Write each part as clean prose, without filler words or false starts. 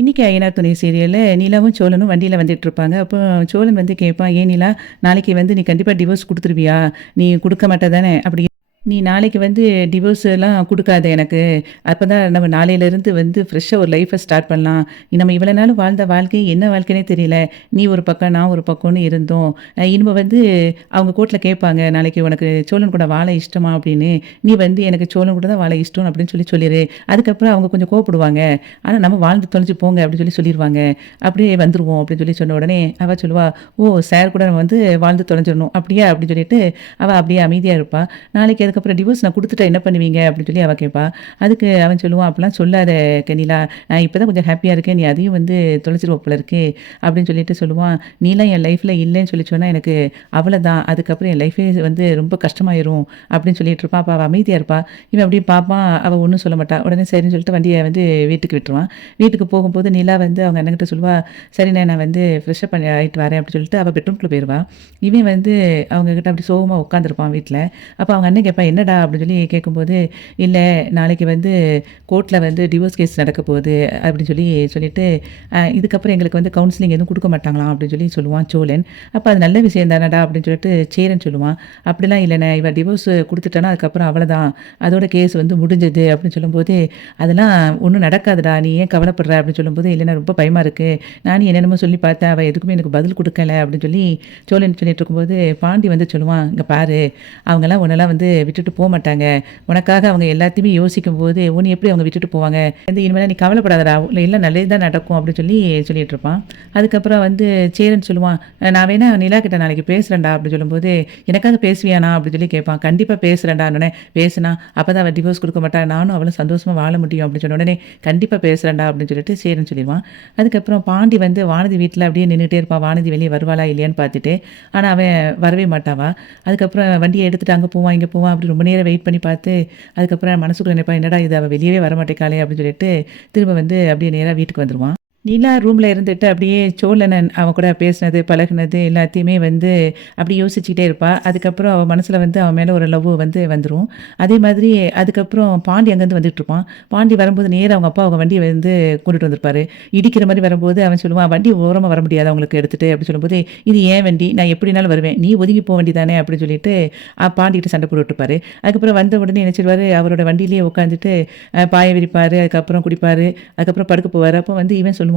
இன்னைக்கு ஐயனார் துணை சீரியல்ல நிலாவும் சோழனும் வண்டியில வந்துட்டுருப்பாங்க. அப்போ சோழன் வந்து கேட்பான், "ஏன் நிலா, நாளைக்கு வந்து நீ கண்டிப்பா டிவோர்ஸ் குடுத்துருவியா? நீ குடுக்க மாட்ட தானே?" அப்படி "நீ நாளைக்கு வந்து டிவோர்ஸ்லாம் குடுக்காத எனக்கு. அப்பதான் நம்ம நாளையிலருந்து வந்து ஃப்ரெஷ்ஷா ஒரு லைஃப்ப ஸ்டார்ட் பண்ணலாம். நம்ம இவ்வளோ நாள் வாழ்ந்த வாழ்க்கை என்ன வாழ்க்கைன்னே தெரியல. நீ ஒரு பக்கம், நான் ஒரு பக்கம்னு இருந்தோம். இனிமே வந்து அவங்க கோர்ட்ல கேட்பாங்க, "நாளைக்கு உனக்கு சோழன் கூட வாழ இஷ்டமா?" அப்படின்னு. நீ வந்து எனக்கு சோழன் கூட தான் வாழ இஷ்டம் அப்படின்னு சொல்லிரு. அதுக்கப்புறம் அவங்க கொஞ்சம் கோவப்படுவாங்க. ஆனா நம்ம வாழ்ந்து தொலைஞ்சு போங்க அப்படின்னு சொல்லிருவாங்க. அப்படியே வந்துருவோம் அப்படின்னு சொன்ன உடனே அவ சொல்லுவா, "ஓ! சார் கூட நம்ம வந்து வாழ்ந்து தொலைஞ்சிரணும். அப்படியா?" அப்படின்னு சொல்லிட்டு அவ அப்படியே அமைதியா இருப்பா. நாளைக்கு அதுக்கப்புறம் டிவோர்ஸ் நான் குடுத்துட்டா என்ன பண்ணுவீங்க? அப்படின்னு சொல்லி அவ கேட்பா. அதுக்கு அவன் சொல்லுவான், "அப்படிலாம் சொல்லாத கெனிலா. நான் இப்ப தான் கொஞ்சம் ஹேப்பியா இருக்கேன். நீ அதையும் வந்து தொலைச்சிருவ போல இருக்கு." அப்படின்னு சொல்லிட்டு சொல்லுவான். "நீலாம் என் லைஃப்ல இல்லன்னு சொல்லி சொன்னா எனக்கு அவ்வளதான். அதுக்கப்புறம் என் லைஃபே வந்து ரொம்ப கஷ்டமாயிரும்." அப்படின்னு சொல்லிட்டு இருப்பான். அப்ப அவ அமைதியா இருப்பா. இவன் அப்படியே பார்ப்பான். அவ ஒண்ணும் சொல்ல மாட்டா. உடனே சரின்னு சொல்லிட்டு வண்டிய வந்து வீட்டுக்கு விட்டுருவான். வீட்டுக்கு போகும்போது நிலா வந்து அவங்க அண்ணன்கிட்ட சொல்லுவா, "சரிண்ணே நான் வந்து ஃப்ரெஷ் அப் ஆயிட்டு வரேன்." அப்படின்னு சொல்லிட்டு அவ பெட்ரூம்குள்ள போயிருவா. இவன் வந்து அவங்க கிட்ட அப்படி சோகமா உட்காந்துருப்பான் வீட்ல. அப்ப அவங்க அண்ணன் கேட்பா, "என்னடா?" அப்படின்னு சொல்லி கேட்கும்போது, "இல்ல நாளைக்கு வந்து கோர்ட்ல வந்து டிவோர்ஸ் கேஸ் நடக்க போகுது." அப்படின்னு சொல்லிட்டு, இதுக்கப்புறம் எங்களுக்கு வந்து கவுன்சிலிங் எதுவும் குடுக்க மாட்டாங்களாம்." அப்படின்னு சொல்லுவான் சோழன். அப்ப அது நல்ல விஷயம் தானடா அப்படின்னு சொல்லிட்டு சேரன் சொல்லுவான். "அப்படிலாம் இல்லண்ணே, இவ டிவோர்ஸ் குடுத்துட்டான்னா அதுக்கப்புறம் அவ்வளதான். அதோட கேஸ் வந்து முடிஞ்சது." அப்படின்னு சொல்லும்போது, "அதெல்லாம் ஒண்ணும் நடக்காதுடா. நீ ஏன் கவலைப்படுற?" அப்படின்னு சொல்லும்போது, "இல்லண்ணே ரொம்ப பயமா இருக்கு. நானும் என்னென்னமோ சொல்லி பார்த்தேன். அவ எதுக்குமே எனக்கு பதில் குடுக்கல." அப்படின்னு சோழன் சொல்லிட்டு இருக்கும்போது, பாண்டி வந்து சொல்லுவான், "இங்க பாரு, அவங்கலாம் உன்னலாம் வந்து விட்டுட்டு போமாட்டாங்க. உனக்காக அவங்க எல்லாத்தையுமே யோசிக்கும்போது, உன்ன எப்படி அவங்க விட்டுட்டு போவாங்க? வந்து இனிமேலாம் நீ கவலைப்படாதடா! எல்லாம் நல்லது தான் நடக்கும்." அப்படின்னு சொல்லிட்டு இருப்பான். அதுக்கப்புறம் வந்து சேரன் சொல்லுவான், "நான் வேணா நிலா கிட்ட நாளைக்கு பேசுறேன்டா." அப்படி சொல்லும்போது, "எனக்காக பேசுவியாண்ணா?" அப்படி கேட்பான். "கண்டிப்பா பேசுறேன்டான்னோனே." "பேசுனா, அப்பதான் அவ டிவோர்ஸ் குடுக்க மாட்டா. நானும் அவளும் சந்தோஷமா வாழ முடியும்." அப்படின்னு சொன்ன உடனே, "கண்டிப்பா பேசுறேன்டா." அப்படின்னு சொல்லிட்டு சேரன் சொல்லிருவான். அதுக்கப்புறம் பாண்டி வந்து வானதி வீட்ல அப்படியே நின்னுட்டே இருப்பான். வானதி வெளிய வருவாளா இல்லையான்னு பார்த்துட்டு. ஆனா அவன் வரவே மாட்டாவா. அதுக்கப்புறம் வண்டிய எடுத்துட்டு அங்க போவான், இங்க போவான். அப்படி ரொம்ப நேரம் வெயிட் பண்ணி பார்த்து, அதுக்கப்புறம் மனசுக்குள்ள நினைப்பான், "என்னடா இது, அவ வெளியவே வரமாட்டேங்காளே." அப்படின்னு சொல்லிட்டு திரும்ப வந்து அப்படியே நேரா வீட்டுக்கு வந்துருவான். நிலா ரூம்ல இருந்துட்டு அப்படியே சோழனன் அவன் கூட பேசினது, பழகுனது எல்லாத்தையுமே வந்து அப்படியே யோசிச்சுக்கிட்டே இருப்பா. அதுக்கப்புறம் அவ மனசுல வந்து அவன் மேல ஒரு லவ் வந்து வந்துரும். அதே மாதிரி அதுக்கப்புறம் பாண்டி அங்கேருந்து வந்துட்டுருப்பான். பாண்டி வரும்போது நேரா அவங்க அப்பா அவங்க வண்டிய வந்து கொண்டுட்டு வந்திருப்பாரு. இடிக்கிற மாரி வரும்போது அவன் சொல்லுவான், "வண்டி ஓரமா வர முடியாதா உங்களுக்கு எடுத்துட்டு?" அப்படின்னு சொல்லும்போது, "இது என் வண்டி. நான் எப்படினாலும் வருவேன். நீ ஒதுங்கி போ வேண்டியதானே." அப்படின்னு சொல்லிட்டு பாண்டிகிட்ட சண்டை போட்டுட்டுருப்பாரு. அதுக்கப்புறம் வந்த உடனே என்ன செய்வாரு, அவரோட வண்டியிலேயே உட்காந்துட்டு பாய விரிப்பாரு. அதுக்கப்புறம் குடிப்பாரு. அதுக்கப்புறம் படுக்க போவாரு. அப்போ வந்து இவன் சொல்லுவான்,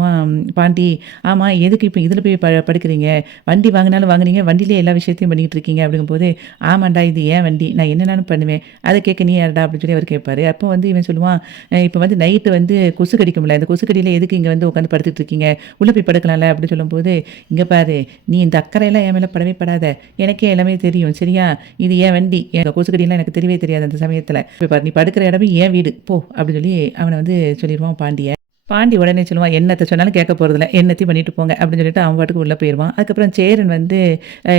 "பாண்டி, ஆமா எதுக்கு இப்ப இதுல போய் படுக்கிறீங்க? வண்டி வாங்குனாலும் வாங்குனீங்க, வண்டியிலேயே எல்லா விஷயத்தையும் பண்ணிக்கிட்டு இருக்கீங்க." அப்படிங்கும்போது, "ஆமாண்டா, இது என் வண்டி. நான் என்னனாலும் பண்ணுவேன். அத கேட்க நீ யாருடா?" அப்படின்னு சொல்லி அவரு கேட்பாரு. அப்போ வந்து இவன் சொல்லுவான், இப்ப வந்து நைட்டு வந்து கொசு கடிக்கும்ல, இந்த கொசு கடியில எதுக்கு இங்க வந்து உட்காந்து படுத்துட்டு இருக்கீங்க? உள்ள போய் படுக்கலாம்ல." அப்படின்னு சொல்லும்போது, "இங்க பாரு, நீ இந்த அக்கறையெல்லாம் என் மேல படவே படாத. எனக்கே எல்லாமே தெரியும். சரியா? இது என் வண்டி. என் கொசு கடிலாம் எனக்கு தெரியவே தெரியாது அந்த சமயத்துல. இப்ப பாரு, நீ படுக்கிற இடமே என் வீடு. போ." அப்படின்னு சொல்லி அவன வந்து சொல்லிருவான் பாண்டிய. பாண்டி உடனே சொல்லுவான், "என்னத்த சொன்னாலும் கேட்க போறதில்ல. என்னத்தையும் பண்ணிட்டு போங்க." அப்படின்னு சொல்லிட்டு அவன் பாட்டுக்கு உள்ள போயிருவான். அதுக்கப்புறம் சேரன் வந்து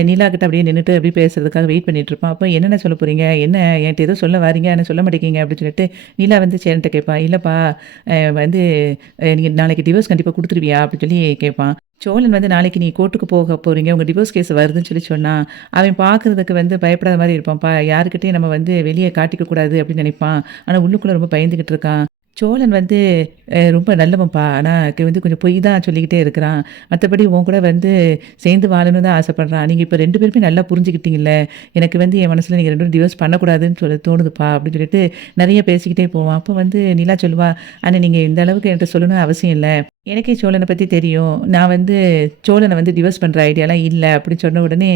நிலா கிட்ட அப்படியே நின்னுட்டு அப்படியே பேசுறதுக்காக வெயிட் பண்ணிட்டு இருப்பான். அப்ப என்னென்ன சொல்ல போறீங்க? என்ன என்ட்ட ஏதோ சொல்ல வாரீங்க, ஆனா சொல்ல மாட்டேங்கிறீங்க அப்படின்னு சொல்லிட்டு நிலா வந்து சேரன்ட்ட கேட்பா. "இல்லப்பா, வந்து நீங்க நாளைக்கு டிவோர்ஸ் கண்டிப்பா குடுத்துருவியா?" அப்படின்னு சொல்லி கேட்பான். சோழன் வந்து, "நாளைக்கு நீ கோர்ட்டுக்கு போக போறீங்க. உங்க டிவோர்ஸ் கேஸ் வருதுன்னு சொன்னா, அவன் பார்க்கறதுக்கு வந்து பயப்படாத மாரி இருப்பான்ப்பா. யார்கிட்டயும் நம்ம வந்து வெளிய காட்டிக்க கூடாது அப்படின்னு நினைப்பான். ஆனா உள்ளுக்குள்ள ரொம்ப பயந்துகிட்டு இருக்கான். சோழன் வந்து ரொம்ப நல்லவன்ப்பா. ஆனா வந்து கொஞ்சம் பொய் தான் சொல்லிக்கிட்டே இருக்கிறான். மத்தபடி உன் கூட வந்து சேர்ந்து வாழணும்னு தான் ஆசைப்படுறான். நீங்க இப்ப 2 பேருமே நல்லா புரிஞ்சுக்கிட்டீங்கல்ல. எனக்கு வந்து என் மனசுல நீங்க 2 பேரும் டிவோர்ஸ் பண்ணக்கூடாதுன்னு தோணுதுப்பா." அப்படின்னு சொல்லிட்டு நெறைய பேசிக்கிட்டே போவான். அப்போ வந்து நிலா சொல்லுவா, "அண்ணே, நீங்க இந்த அளவுக்கு என்ட்ட சொல்லணும்னு அவசியம் இல்ல. எனக்கே சோழன பத்தி தெரியும். நான் வந்து சோழன வந்து டிவோர்ஸ் பண்ற ஐடியாலாம் இல்ல." அப்படின்னு சொன்ன உடனே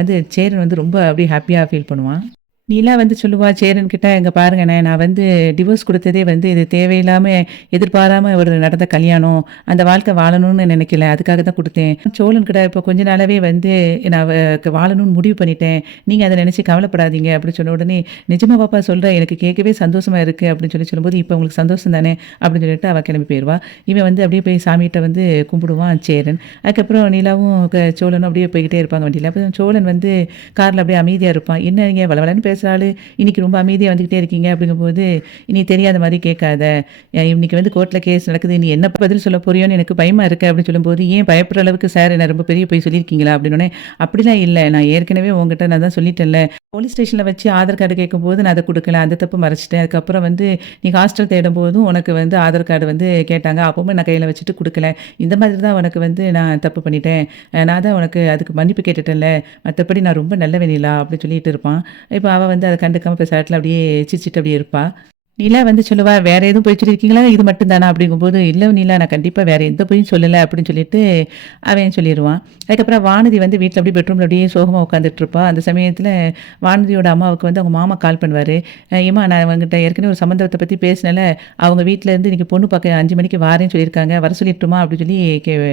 வந்து சேரன் வந்து ரொம்ப அப்படியே ஹேப்பியா ஃபீல் பண்ணுவான். நிலா வந்து சொல்லுவா சேரன் கிட்ட, "இங்க பாருங்கண்ணே, நான் வந்து டிவோர்ஸ் குடுத்ததே வந்து இது தேவையில்லாம எதிர்பாராம ஒரு நடந்த கல்யாணம். அந்த வாழ்க்கை வாழணும்னு நினைக்கல. அதுக்காக தான் குடுத்தேன். சோழன் கிட்ட இப்போ கொஞ்ச நாளாவே வந்து நான் வாழணும்னு முடிவு பண்ணிட்டேன். நீங்க அத நினைச்சு கவலைப்படாதீங்க." அப்படி சொன்ன உடனே, "நிஜமாவாப்பா சொல்ற? எனக்கு கேட்கவே சந்தோஷமா இருக்கு." அப்படின்னு சொல்லும்போது, "இப்ப உங்களுக்கு சந்தோஷம் தானே?" அப்படின்னு சொல்லிட்டு அவ கிளம்பி போயிருவா. இவன் வந்து அப்படியே போய் சாமிகிட்ட வந்து கும்பிடுவான் சேரன். அதுக்கப்புறம் நிலாவும் சோழனும் அப்படியே போய்க்கிட்டே இருப்பாங்க வண்டியில. அப்ப சோழன் வந்து கார்ல அப்படியே அமைதியா இருப்பான். "என்ன நீங்க வளவளன்னு பேச பேசுகிற ஆளு, இன்னைக்கு ரொம்ப அமைதியா வந்துகிட்டே இருக்கீங்க அப்படிங்கும்போது, "நீ தெரியாத மாரி கேட்காத. இன்னைக்கு வந்து கோர்ட்ல கேஸ் நடக்குது. நீ என்ன பதில் சொல்ல போறியோன்னு எனக்கு பயமா இருக்கு" அப்படின்னு சொல்லும்போது, "ஏன் பயப்படுற அளவுக்கு சார் என்ன ரொம்ப பெரிய பொய் சொல்லியிருக்கீங்களா?" அப்படின்னோனே, "அப்படிலாம் இல்ல. நான் ஏற்கனவே உன்கிட்ட நான் தான் சொல்லிட்டேன்ல. போலீஸ் ஸ்டேஷன்ல வச்சு ஆதார் கார்டு கேட்கும்போது நான் அத குடுக்கல. அந்த தப்பு மறைச்சுட்டேன். அதுக்கப்புறம் வந்து நீ ஹாஸ்டல் தேடும்போதும் உனக்கு வந்து ஆதார் கார்டு வந்து கேட்டாங்க. அப்பவும் நான் கையில வச்சுட்டு குடுக்கல. இந்த மாதிரி தான் உனக்கு வந்து நான் தப்பு பண்ணிட்டேன். நான் தான் உனக்கு அதுக்கு மன்னிப்பு கேட்டுட்டேன்ல. மத்தபடி நான் ரொம்ப நல்லவ நிலா" அப்படின்னு சொல்லிட்டு இருப்பான். இப்ப அவ வந்து அத கண்டுக்காம பெசாட்டுல அப்படியே சிரிச்சுட்டு அப்படியே இருப்பா. நிலா வந்து சொல்லுவா, "வேற எதுவும் பொய் சொல்லியிருக்கீங்களா? இது மட்டும் தானா?" அப்படிங்கும்போது, "இல்ல நிலா, நான் கண்டிப்பா வேற எந்த பொய்யும் சொல்லல" அப்படின்னு சொல்லிட்டு அவன் சொல்லிருவான். அதுக்கப்புறம் வானதி வந்து வீட்ல அப்படியே பெட்ரூம்ல அப்படியே சோகமா உட்காந்துட்டு இருப்பா. அந்த சமயத்துல வானதியோட அம்மாவுக்கு வந்து அவங்க மாமா கால் பண்ணுவாரு. "ஏம்மா, நான் அவங்ககிட்ட ஏற்கனவே ஒரு சம்மந்தத்த பத்தி பேசினேன்ல, அவங்க வீட்ல இருந்து இன்னைக்கு பொண்ணு பார்க்க 5 மணிக்கு வாரேன்னு சொல்லியிருக்காங்க. வர சொல்லட்டுமா?" அப்படின்னு சொல்லி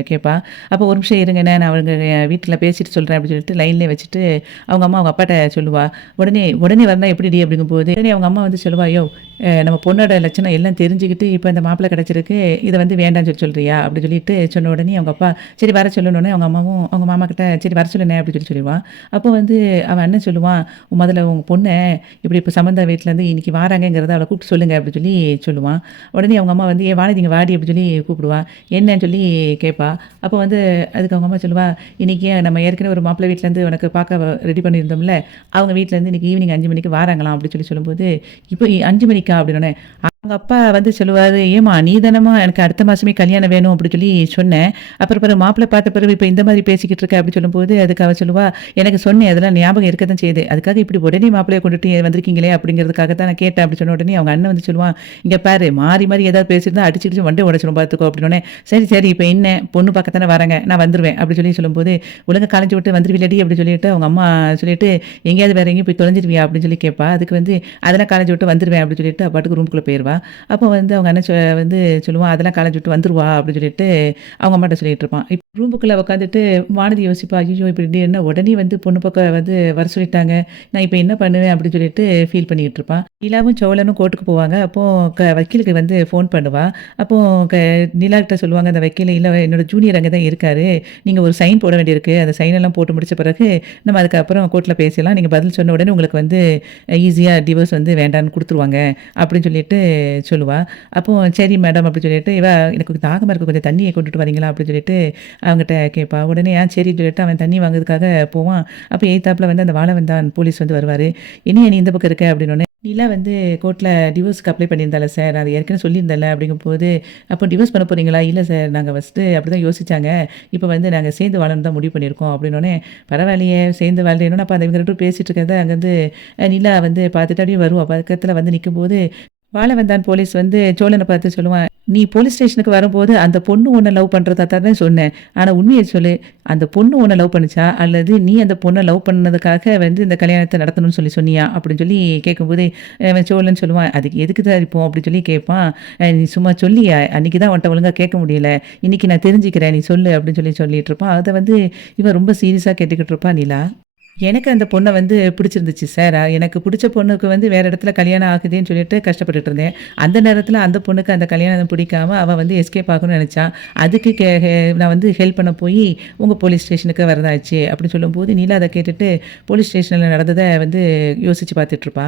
கேட்பா. அப்போ, "ஒரு நிமிஷம் இருங்கண்ணே, நான் அவங்க வீட்ல பேசிட்டு சொல்றேன்" அப்படின்னு சொல்லிட்டு லைன்லயே வச்சுட்டு அவங்க அம்மா அவங்க அப்பாட்ட சொல்லுவா. உடனே "உடனே வந்தா எப்படிடி?" அப்படிங்கும்போது, உடனே அவங்க அம்மா வந்து சொல்லுவா, "யோவ்! நம்ம பொண்ணோட லட்சணம் எல்லாம் தெரிஞ்சுக்கிட்டு, இப்ப இந்த மாப்பிள்ளை கிடைச்சிருக்கு. இத வந்து வேண்டான்னு சொல்றியா?" அப்படி சொல்லிட்டு சொன்ன உடனே அவங்க அப்பா, "சரி வர சொல்லுனோனே" அவங்க அம்மாவும் அவங்க மாமா கிட்ட, "சரி வர சொல்லுண்ணே" அப்படி சொல்லிருவான். அப்போ வந்து அவன் அண்ணன் சொல்லுவான், "முதல்ல உங்க பொண்ண இப்படி இப்ப சம்மந்த வீட்லருந்து இன்னைக்கு வாராங்கங்கிறத அவள கூப்பிட்டு சொல்லுங்க" அப்படி சொல்லி சொல்லுவான். உடனே அவங்க அம்மா வந்து, "ஏன் வானதி இங்க வாடி" அப்படி சொல்லி கூப்பிடுவா. என்னன்னு சொல்லி கேட்பா. அப்போ வந்து அதுக்கு அவங்க அம்மா சொல்லுவா, "இன்னைக்கு நம்ம ஏற்கனவே ஒரு மாப்பிள்ளை வீட்லருந்து உனக்கு பார்க்க ரெடி பண்ணியிருந்தோம்ல, அவங்க வீட்லருந்து இன்னைக்கு ஈவினிங் 5 மணிக்கு வாராங்களாம்" அப்படி சொல்லும்போது, "இப்போ 5 மணிக்கா?" அப்படின்னோனே, அவங்க அப்பா வந்து சொல்லுவாரு, "ஏம்மா, நீ தானம்மா எனக்கு அடுத்த மாசமே கல்யாணம் வேணும் அப்படி சொல்லி சொன்ன. அப்புறம் பாரு மாப்பிள்ளை பார்த்த பிறகு இப்ப இந்த மாதிரி பேசிக்கிட்டு இருக்க" அப்படி சொல்லும்போது, அதுக்கு அவ சொல்லுவா, "எனக்கு சொன்னேன், அதெல்லாம் ஞாபகம் இருக்க தான் செய்யுது. அதுக்காக இப்படி உடனே மாப்பிள்ளைய கொண்டுட்டு வந்திருக்கீங்களே அப்படிங்கிறதுக்காக தான் நான் கேட்டேன்" அப்படி சொன்ன உடனே அவங்க அண்ணன் வந்து சொல்லுவான், "இங்க பாரு, மாறி மாறி ஏதாவது பேசியிருந்தா அடிச்சு கிடிச்சு மண்டைய உடைச்சிரும் பார்த்துக்கோ" அப்படின்னோனே, "சரி சரி, இப்ப என்ன, பொண்ணு பார்க்க தானே வராங்க, நான் வந்துருவேன்" அப்படி சொல்லும்போது, "ஒழுங்கா கலைஞ்சு விட்டு வந்துருவிலடி" அப்படி சொல்லிட்டு அவங்க அம்மா சொல்லிட்டு, "எங்கேயாவது வேற எங்கேயும் போய் தொலைஞ்சிருவியா?" அப்படின்னு சொல்லி கேட்பா. அதுக்கு வந்து, "அதெல்லாம் கலைஞ்சு விட்டு வந்துருவேன்" அப்படி சொல்லிட்டு அவ பாட்டுக்கு ரூம்குள்ள போயிருவா. அப்போ வந்து அவங்க அண்ணன் வந்து சொல்லுவான், "அதெல்லாம் கலைஞ்சு விட்டு வந்துருவா" அப்படின்னு சொல்லிட்டு அவங்க அம்மாட்ட சொல்லிட்டு இருப்பான். இப்ப ரூமுக்குள்ள உட்காந்துட்டு வானதி யோசிப்பா, "ஐய்யயோ! இப்படி என்ன உடனே வந்து பொண்ணு பார்க்க வந்து வர சொல்லிட்டாங்க. நான் இப்ப என்ன பண்ணுவேன்?" அப்படின்னு சொல்லிட்டு ஃபீல் பண்ணிக்கிட்டு இருப்பா. நிலாவும் சோழனும் கோர்ட்டுக்கு போவாங்க. அப்போ வக்கீலுக்கு வந்து ஃபோன் பண்ணுவா. அப்போ க நிலா கிட்ட சொல்லுவாங்க, அந்த வக்கீல், "இல்ல என்னோட ஜூனியர் அங்க தான் இருக்காரு. நீங்க ஒரு சைன் போட வேண்டியிருக்கு. அந்த சைன் எல்லாம் போட்டு முடிச்ச பிறகு நம்ம அதுக்கப்புறம் கோர்ட்ல பேசலாம். நீங்க பதில் சொன்ன உடனே உங்களுக்கு வந்து ஈஸியா டிவோர்ஸ் வந்து வேண்டான்னு குடுத்துருவாங்க" அப்படின்னு சொல்லிட்டு சொல்லுவா. அப்போ, "சரி மேடம்" அப்படி சொல்லிட்டு இவ, "எனக்கு கொஞ்சம் தாகமா இருக்கு. கொஞ்சம் தண்ணிய கொண்டுட்டு வரீங்களா?" அப்படின்னு சொல்லிட்டு அவங்கிட்ட கேட்பா. உடனே சரின்னு சொல்லிட்டு அவன் தண்ணி வாங்குறதுக்காக போவான். அப்ப எய்த்தாப்புல வந்து அந்த வாழவந்தான் போலீஸ் வந்து வருவாரு. "என்னையா நீ இந்த பக்கம் இருக்க?" அப்படின்னோனே, "நிலா வந்து கோர்ட்ல டிவோர்ஸ்க்கு அப்ளை பண்ணியிருந்தாளா சார்? அது ஏற்கனவே சொல்லியிருந்தேன்ல" அப்படிங்கும்போது, "அப்போ டிவோர்ஸ் பண்ண போறீங்களா?" "இல்ல சார், நாங்க ஃபர்ஸ்ட்டு அப்படிதான் யோசிச்சாங்க. இப்ப வந்து நாங்க சேர்ந்து வாழணும்னு தான் முடிவு பண்ணியிருக்கோம்" அப்படின்னோனே, "பரவாயில்லையே, சேர்ந்து வாழ்றேன்னு" அப்ப இவங்க 2 பேரும் பேசிட்டு இருக்கிறத அங்கருந்து நிலா வந்து பார்த்துட்டு அப்படியே வருவா. பக்கத்துல வந்து நிக்கும்போது, வாழவந்தான் போலீஸ் வந்து சோழன பார்த்து சொல்லுவான், "நீ போலீஸ் ஸ்டேஷனுக்கு வரும்போது அந்த பொண்ணு உன்ன லவ் பண்றதா தானே சொன்ன. ஆனா உண்மைய சொல்லு. அந்த பொண்ணு உன்ன லவ் பண்ணுச்சா? அல்லது நீ அந்த பொண்ண லவ் பண்ணதுக்காக வந்து இந்த கல்யாணத்த நடத்தணும்னு சொல்லி சொன்னியா?" அப்படின்னு சொல்லி கேட்கும்போது, சோழன் சொல்லுவான், "அதுக்கு எதுக்கு தான் இப்போ?" அப்படின்னு சொல்லி கேட்பான். "நீ சும்மா சொல்லியா? அன்னைக்கு தான் உன்ட்ட ஒழுங்கா கேட்க முடியல. இன்னைக்கு நான் தெரிஞ்சுக்கிறேன். நீ சொல்லு" அப்படின்னு சொல்லிட்டு இருப்பான். அத வந்து இவன் ரொம்ப சீரியஸா கேட்டுக்கிட்டு இருப்பா நிலா. எனக்கு அந்த பொண்ண வந்து பிடிச்சிருந்துச்சு சார். எனக்கு புடிச்ச பொண்ணுக்கு வந்து வேற இடத்துல கல்யாணம் ஆகுதேன்னு சொல்லிட்டு கஷ்டப்பட்டுட்டு இருந்தேன். அந்த நேரத்துல அந்த பொண்ணுக்கு அந்த கல்யாணம் பிடிக்காம அவ வந்து எஸ்கேப் ஆகணும்னு நெனச்சா. அதுக்கு நான் வந்து ஹெல்ப் பண்ண போயி உங்க போலீஸ் ஸ்டேஷனுக்கு வரதாச்சு அப்படின்னு சொல்லும்போது, நீலா அத கேட்டுட்டு போலீஸ் ஸ்டேஷன்ல நடந்தத வந்து யோசிச்சு பார்த்துட்டு இருப்பா.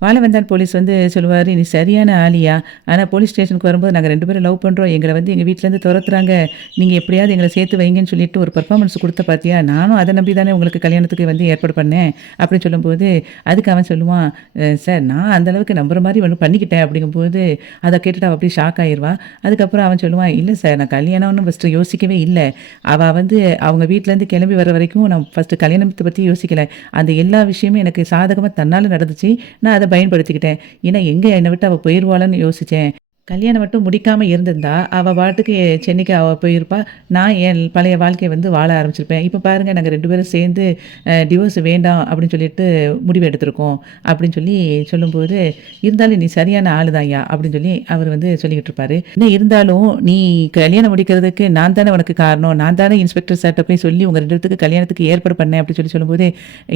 வாழவந்தான் போலீஸ் வந்து சொல்லுவாரு, "நீ சரியான ஆளியா? ஆனா போலீஸ் ஸ்டேஷனுக்கு வரும்போது நாங்க 2 பேரும் லவ் பண்றோம். எங்கள வந்து எங்க வீட்லேருந்து தொரத்துறாங்க. நீங்க எப்படியாவது எங்கள சேர்த்து வைங்கன்னு சொல்லிட்டு ஒரு பெர்ஃபார்மன்ஸ் குடுத்த பாத்தியா? நானும் அத நம்பி தானே உங்களுக்கு கல்யாணத்துக்கு வந்து ஏற்பாடு பண்ணேன்." அப்படின்னு சொல்லும்போது, அதுக்கு அவன் சொல்லுவான், சார், நான் அந்த அளவுக்கு நம்புற மாரி ஒண்ணு பண்ணிக்கிட்டேன்" அப்படிங்கும்போது, அத கேட்டுட்டு அவ அப்படியே ஷாக் ஆயிருவா. அதுக்கப்புறம் அவன் சொல்லுவான், "இல்ல சார், நான் கல்யாணம்னு ஃபர்ஸ்ட்டு யோசிக்கவே இல்ல. அவ வந்து அவங்க வீட்லேருந்து கிளம்பி வர வரைக்கும் நான் ஃபர்ஸ்ட்டு கல்யாணத்த பத்தி யோசிக்கல. அந்த எல்லா விஷயமும் எனக்கு சாதகமா தன்னால நடந்துச்சு. நான் அத பயன்படுத்திக்கிட்டேன். ஏன்னா, எங்க என்ன விட்டு அவ போயிருவாளோன்னு யோசிச்சேன். கல்யாணம் மட்டும் முடிக்காம இருந்திருந்தா, அவ பாட்டுக்கு சென்னைக்கு அவ போயிருப்பா. நான் என் பழைய வாழ்க்கைய வந்து வாழ ஆரம்பிச்சிருப்பேன். இப்ப பாருங்க, நாங்க 2 பேரும் சேர்ந்து டிவோர்ஸ் வேண்டாம் அப்படின்னு சொல்லிட்டு முடிவு எடுத்திருக்கோம். அப்படின்னு சொல்லி சொல்லும்போது, "இருந்தாலும் நீ சரியான ஆளு தான்யா" அப்படின்னு சொல்லி அவர் வந்து சொல்லிக்கிட்டு இருப்பாரு. "என்ன இருந்தாலும் நீ கல்யாணம் முடிக்கிறதுக்கு நான் தானே உனக்கு காரணம். நான் தானே இன்ஸ்பெக்டர் சார்ட்ட போய் சொல்லி உங்க 2 பேத்துக்கு கல்யாணத்துக்கு ஏற்பாடு பண்ணேன்" அப்படின்னு சொல்லும்போது,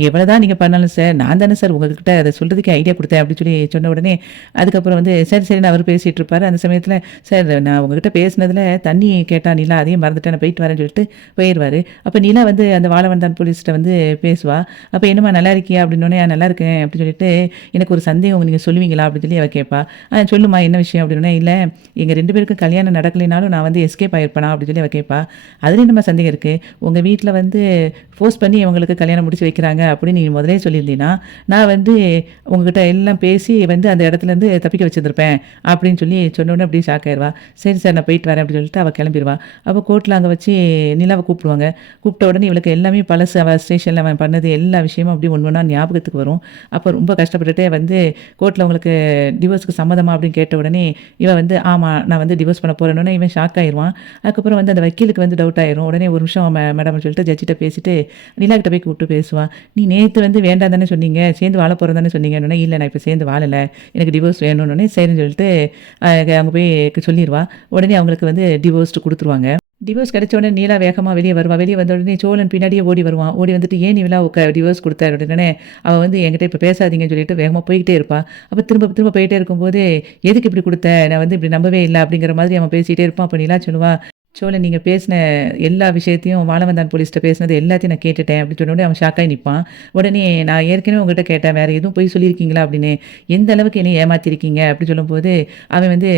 "எவ்வளவுதான் நீங்க பண்ணாலும் சார், நான் தானே சார் உங்ககிட்ட அத சொல்றதுக்கே ஐடியா குடுத்தேன்" அப்படின்னு சொல்லி சொன்ன உடனே, அதுக்கப்புறம் வந்து சரி சரின்னு அவரு பேசிட்டு இருப்பாரு. இருப்பார். அந்த சமயத்தில் சார் நான் உங்ககிட்ட பேசினதில் தண்ணி கேட்டா நிலா, அதையும் மறந்துட்டேன், நான் போயிட்டு வரேன்னு சொல்லிட்டு போயிடுவார். அப்போ நிலா வந்து அந்த வாழவந்தான் போலீஸ்கிட்ட வந்து பேசுவா. அப்போ என்னம்மா நல்லா இருக்கியா அப்படின்னோடனே நல்லா இருக்கேன் அப்படின்னு சொல்லிட்டு எனக்கு ஒரு சந்தேகம் நீங்கள் சொல்லுவீங்களா அப்படின்னு சொல்லி அவள் கேட்பா. சொல்லுமா என்ன விஷயம் அப்படின்னோடனே இல்லை எங்கள் 2 பேருக்கும் கல்யாணம் நடக்கலைனாலும் நான் வந்து எஸ்கேப் ஆகிருப்பேனா அப்படின்னு சொல்லி அவள் கேட்பா. அதுலேயும் நம்ம சந்தேகம் இருக்குது. உங்கள் வீட்டில் வந்து ஃபோர்ஸ் பண்ணி அவங்களுக்கு கல்யாணம் முடிச்சு வைக்கிறாங்க அப்படின்னு நீ முதலே சொல்லியிருந்தீங்கன்னா நான் வந்து உங்ககிட்ட எல்லாம் பேசி வந்து அந்த இடத்துலேருந்து தப்பிக்க வச்சுருப்பேன் அப்படின்னு சொல்லி சொன்னோன்னே அப்படியே ஷாக் ஆயிடுவா. சரி சார் நான் போயிட்டு வரேன் அப்படின்னு சொல்லிட்டு அவள் கிளம்பிடுவா. அப்போ கோர்ட்டில் அங்கே வச்சு நிலாவை கூப்பிடுவாங்க. கூப்பிட்ட உடனே இவளுக்கு எல்லாமே பழசு, அவள் ஸ்டேஷனில் அவன் பண்ணது எல்லா விஷயமும் அப்படி ஒன்று ஒன்றா ஞாபகத்துக்கு வரும். அப்போ ரொம்ப கஷ்டப்பட்டுட்டே வந்து கோர்ட்டில் உங்களுக்கு டிவோர்ஸுக்கு சம்மதமா அப்படின்னு கேட்ட உடனே இவன் வந்து ஆமாம் நான் வந்து டிவோர்ஸ் பண்ண போகிறேன்னொன்னே இவன் ஷாக் ஆயிடுவான். அதுக்கப்புறம் வந்து அந்த வக்கீலுக்கு வந்து டவுட் ஆயிரும். உடனே ஒரு நிமிஷம் மேடம் சொல்லிட்டு ஜட்ஜிட்ட பேசிட்டு நிலாக்கிட்ட போய் கூப்பிட்டு பேசுவான். நீ நேற்று வந்து வேண்டாம் தானே சொன்னீங்க, சேர்ந்து வாழ போகிறேன் தானே சொன்னீங்கன்னொன்னே இல்லை நான் இப்போ சேர்ந்து வாழலை, எனக்கு டிவோர்ஸ் வேணும்னே சரின்னு சொல்லிட்டு அவங்க போய் சொல்லிடுவா. உடனே அவங்களுக்கு வந்து டிவோர்ஸ்ட்டு கொடுத்துருவாங்க. டிவோர்ஸ் கிடைச்ச உடனே நீலா வேகமாக வெளியே வருவா. வெளியே வந்த உடனே சோழன் பின்னாடியே ஓடி வருவான். ஓடி வந்துட்டு ஏன் நீலா டிவோர்ஸ் கொடுத்தாரு அப்படின்னே அவள் வந்து என்கிட்ட இப்போ பேசாதீங்கன்னு சொல்லிட்டு வேகமாக போய்கிட்டே இருப்பாள். அப்போ திரும்ப திரும்ப போயிட்டே இருக்கும்போது எதுக்கு இப்படி கொடுத்த, நான் வந்து இப்படி நம்பவே இல்லை அப்படிங்கிற மாதிரி அவன் பேசிகிட்டே இருப்பான். அப்போ நிலா சொல்லுவா சோழன் நீங்கள் பேசின எல்லா விஷயத்தையும் வாழவந்தான் போலீஸ்கிட்ட பேசினது எல்லாத்தையும் நான் கேட்டுட்டேன் அப்படின்னு சொன்ன உடனே அவன் ஷாக்காகி நிற்பான். உடனே நான் ஏற்கனவே உங்கள்கிட்ட கேட்டேன் வேறு எதுவும் போய் சொல்லியிருக்கீங்களா அப்படின்னு, எந்த அளவுக்கு என்னை ஏமாற்றிருக்கீங்க அப்படின்னு சொல்லும்போது அவன் வந்து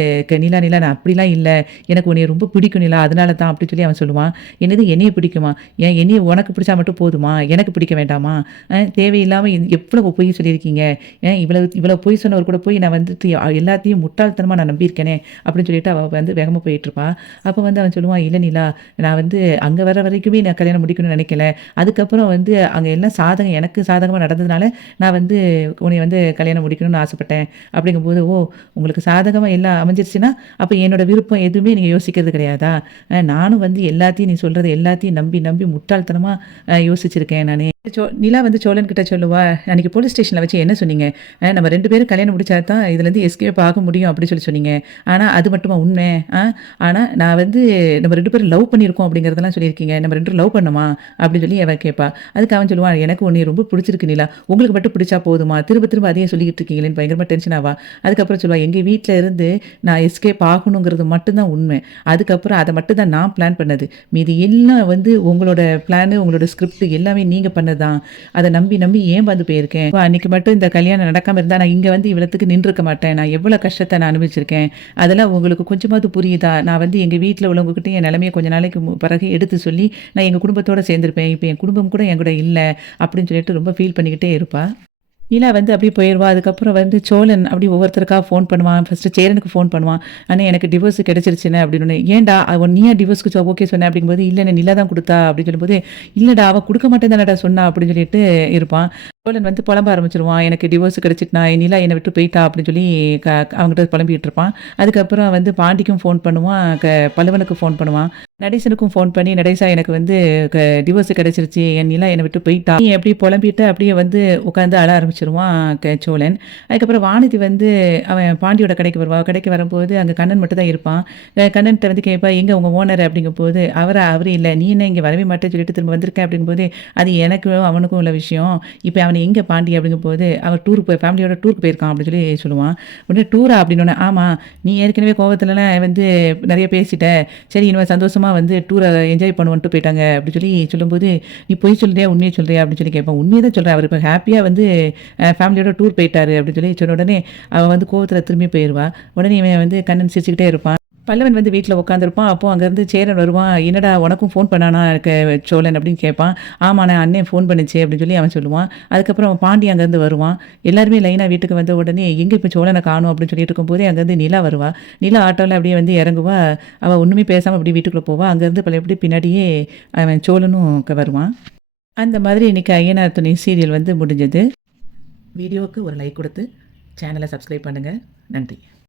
நிலா நான் அப்படிலாம் இல்லை, எனக்கு உன்னைய ரொம்ப பிடிக்கும் நிலா, அதனால தான் அப்படின்னு சொல்லி அவன் சொல்லுவான். என்னது என்னையை பிடிக்குமா, ஏன் என்னையை உனக்கு பிடிச்சா மட்டும் போதுமா, எனக்கு பிடிக்க வேண்டாமா, தேவையில்லாமல் எவ்வளோ பொய் சொல்லியிருக்கீங்க, இவ்வளோ பொய் சொன்னவர் கூட போய் நான் வந்துட்டு எல்லாத்தையும் முட்டாள்தனமாக நான் நம்பியிருக்கேனே அப்படின்னு சொல்லிட்டு அவள் வந்து வேகமாக போயிட்டுருப்பாள். அப்போ வந்து அவன் சொல்லுவான் இல்லை நிலா நான் வந்து அங்கே வர வரைக்குமே நான் கல்யாணம் முடிக்கணும்னு நினைக்கல, அதுக்கப்புறம் வந்து அங்கே எல்லாம் சாதகம் எனக்கு சாதகமாக நடந்ததுனால நான் வந்து உன்னை வந்து கல்யாணம் முடிக்கணும்னு ஆசைப்பட்டேன் அப்படிங்கும்போது ஓ உங்களுக்கு சாதகமாக எல்லாம் அமைஞ்சிருச்சுன்னா அப்போ என்னோட விருப்பம் எதுவுமே நீங்கள் யோசிக்கிறது கிடையாதா, நானும் வந்து எல்லாத்தையும் நீ சொல்கிறது எல்லாத்தையும் நம்பி நம்பி முட்டாள்தனமாக யோசிச்சிருக்கேன் நான். நிலா வந்து சோழன் கிட்ட சொல்லுவா அன்றைக்கி போலீஸ் ஸ்டேஷனில் வச்சு என்ன சொன்னீங்க, நம்ம 2 பேரும் கல்யாணம் முடிச்சா தான் இதுலேருந்து எஸ்கேப் ஆக முடியும் அப்படின்னு சொல்லி சொன்னீங்க, ஆனால் அது மட்டுமா உண்மை, ஆனால் நான் வந்து நம்ம 2 பேரும் லவ் பண்ணியிருக்கோம் அப்படிங்கிறதெல்லாம் சொல்லியிருக்கீங்க, நம்ம 2 பேரும் லவ் பண்ணுமா அப்படின்னு சொல்லி அவன் கேட்பா. அதுக்கு அவன் சொல்லுவான் எனக்கு உன்னை ரொம்ப பிடிச்சிருக்கு நிலா, உங்களுக்கு மட்டும் பிடிச்சா போதுமா, திரும்ப திரும்ப அதையே சொல்லிக்கிட்டு இருக்கீங்களேன்னு பயங்கரமாக டென்ஷன் ஆவா. அதுக்கப்புறம் சொல்லுவா எங்கள் வீட்டில் இருந்து நான் எஸ்கேப் ஆகணுங்கிறது மட்டும்தான் உண்மை, அதுக்கப்புறம் அதை மட்டும் தான் நான் பிளான் பண்ணது, மீது எல்லாம் வந்து உங்களோட பிளானு உங்களோட ஸ்கிரிப்ட் எல்லாமே நீங்கள் பண்ணதான், அதை நம்பி நம்பி ஏன் வந்து போயிருக்கேன், அன்றைக்கி மட்டும் இந்த கல்யாணம் நடக்காமல் இருந்தால் நான் இங்கே வந்து இவ்வளோத்துக்கு நின்றுருக்க மாட்டேன், நான் எவ்வளோ கஷ்டத்தை நான் அனுபவிச்சிருக்கேன் அதெல்லாம் உங்களுக்கு கொஞ்சமாவது புரியுதா, நான் வந்து எங்கள் வீட்டில் உள்ளவங்ககிட்ட என் நிலைமையை கொஞ்சம் நாளைக்கு பிறகு எடுத்து சொல்லி நான் எங்கள் குடும்பத்தோடு சேர்ந்துருப்பேன், இப்போ என் குடும்பம் கூட என் கூட இல்லை அப்படின்னு சொல்லிட்டு ரொம்ப ஃபீல் பண்ணிக்கிட்டே இருப்பாள். நிலா வந்து அப்படியே போயிடுவா. அதுக்கப்புறம் வந்து சோழன் அப்படி ஒவ்வொருத்தருக்காக ஃபோன் பண்ணுவான். ஃபஸ்ட்டு சேரனுக்கு ஃபோன் பண்ணுவான். ஆனால் எனக்கு டிவோர்ஸ் கிடச்சிருச்சுன்னு அப்படின்னு, ஏன்டா அவன் நீயா டிவோர்ஸ்க்கு ஓகே சொன்னேன் அப்படிங்கும்போது இல்லை நிலா தான் கொடுத்தா அப்படின்னு சொல்லும்போது இல்லைடா அவள் கொடுக்க மாட்டேன் தானடா சொன்னா அப்படின்னு சொல்லிட்டு இருப்பான். சோழன் வந்து புலம்ப ஆரம்பிச்சிருவான், எனக்கு டிவோர்ஸ் கிடச்சிட்டுனா நிலா என்னை விட்டு போயிட்டா அப்படின்னு சொல்லி அவங்ககிட்ட புலம்பிகிட்டு இருப்பான். அதுக்கப்புறம் வந்து பாண்டிக்கும் ஃபோன் பண்ணுவான், பல்லவனுக்கு ஃபோன் பண்ணுவான், நடேசனுக்கும் ஃபோன் பண்ணி நடேசா எனக்கு வந்து டிவோர்ஸ் கிடச்சிருச்சு, என் நிலா என்னை விட்டு போயிட்டா, நீ எப்படி புலம்பிட்டு அப்படியே வந்து உட்காந்து அழ ஆரம்பிச்சிருவான் சோழன். அதுக்கப்புறம் வானதி வந்து அவன் பாண்டியோட கடைக்கு வருவான். கடைக்கு வரும்போது அங்கே கண்ணன் மட்டும் தான் இருப்பான். கண்ணன்கிட்ட வந்து கேட்பா எங்கே உங்கள் ஓனர் அப்படிங்கும்போது அவரே இல்லை, நீ என்ன இங்கே வரவே மாட்டேன்னு சொல்லிட்டு திரும்ப வந்திருக்கேன் அப்படிங்கும்போது அது எனக்கும் அவனுக்கும் உள்ள விஷயம், இப்போ அவனை எங்கே பாண்டி அப்படிங்கும்போது அவர் டூருக்கு ஃபேமிலியோட டூருக்கு போயிருக்கான் அப்படின்னு சொல்லி சொல்லுவான். உடனே டூரா அப்படின்னு ஆமாம் நீ ஏற்கனவே கோவத்துலலாம் வந்து நிறைய பேசிட்ட, சரி இன்னும் சந்தோஷமாக வந்து டூரை என்ஜாய் பண்ணுவோன்ட்டு போயிட்டாங்க அப்படின்னு சொல்லி சொல்லும்போது நீ போய் சொல்றியா உண்மையை சொல்றியா அப்படின்னு சொல்லி கேட்பான். உண்மையை தான் சொல்கிறேன், அவர் இப்போ ஹாப்பியாக வந்து ஃபேமிலியோட டூர் போயிட்டாரு அப்படின்னு சொல்லி சொன்ன உடனே அவன் வந்து கோவத்தில் திரும்பி போயிடுவா. உடனே இவன் வந்து கண்ணன் சிரிச்சுக்கிட்டே இருப்பான். பல்லவன் வந்து வீட்டில் உட்காந்துருப்பான். அப்போது அங்கேருந்து சேரன் வருவான். என்னடா உனக்கும் ஃபோன் பண்ணானா சோழன் அப்படின்னு கேட்பான். ஆமாண்ணே அண்ணன் ஃபோன் பண்ணிச்சு அப்படின்னு சொல்லி அவன் சொல்லுவான். அதுக்கப்புறம் பாண்டி அங்கேருந்து வருவான். எல்லாருமே லைனாக வீட்டுக்கு வந்த உடனே எங்கே இப்போ சோழனை காணும் அப்படின்னு சொல்லிட்டு இருக்கும்போதே அங்கேருந்து நிலா வருவா. நிலா ஆட்டோவில் அப்படியே வந்து இறங்குவா. அவள் ஒன்றுமே பேசாமல் அப்படி வீட்டுக்குள்ளே போவா. அங்கேருந்து பழையபடி பின்னாடியே அவன் சோழனும் வருவான். அந்த மாதிரி இன்றைக்கி ஐயனார் துணை சீரியல் வந்து முடிஞ்சது. வீடியோவுக்கு ஒரு லைக் கொடுத்து சேனலை சப்ஸ்கிரைப் பண்ணுங்கள். நன்றி.